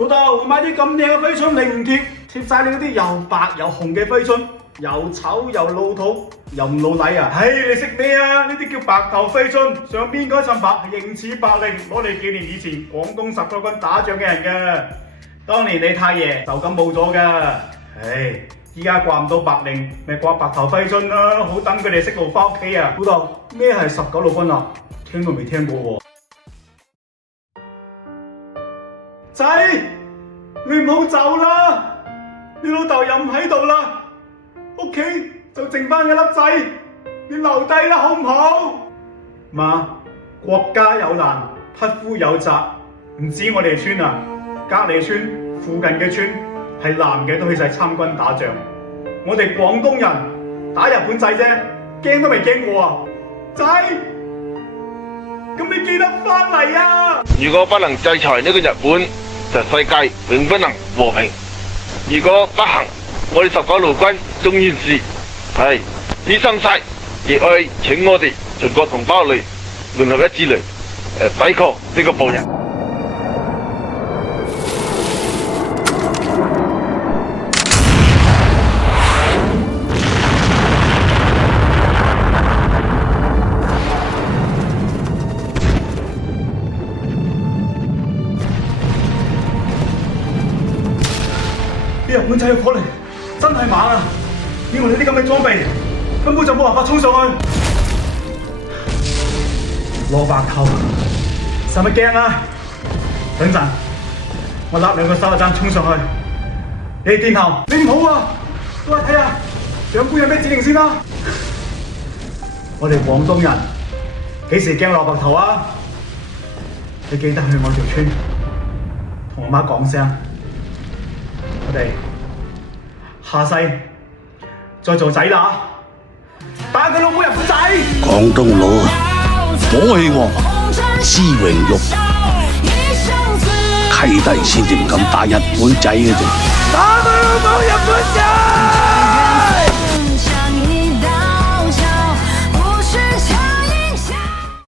老豆，我買啲咁靚嘅飛春你唔貼，貼晒你嗰啲又白又紅嘅飛春，又醜又老土又唔老禮啊！唉，你識咩啊？呢啲叫白頭飛春，上邊嗰層白係形似白綾，攞嚟紀念以前廣東十國軍打仗嘅人嘅。當年你太爺就咁冇咗㗎。唉，依家掛唔到白綾，咪掛白頭飛春啦，好等佢哋識路翻屋企啊！老豆，咩係19路軍啊？聽都未聽過喎。仔，你唔好走啦！你老豆又唔喺度啦，屋企就剩翻一粒仔，你留低啦好唔好？媽，國家有難，匹夫有責，唔止我哋村啊，隔離村、附近嘅村係男嘅都去晒參軍打仗，我哋廣東人打日本仔啫，驚都未驚過啊！仔，咁你記得翻嚟啊！如果不能制裁呢個日本，就世界永不能和平。如果不行，我哋19路軍縱然是係犧牲晒，亦愛請我哋全國同胞嚟聯合一致嚟抵抗呢個暴人。啲日本仔嘅火力真係猛啊！以我哋啲咁嘅裝備，根本就冇辦法衝上去。攞白頭，使乜驚啊？等陣，我揦2個手榴彈衝上去。你點頭，你唔好啊！過嚟睇下，長官有咩指令先啦。我哋廣東人幾時驚攞白頭啊？你記得去我條村同我媽講聲。我哋下世再做仔啦，打佢老母日本仔！廣東佬啊，火氣旺，知榮辱，契弟先至唔敢打日本仔嘅啫。打佢老母日本仔！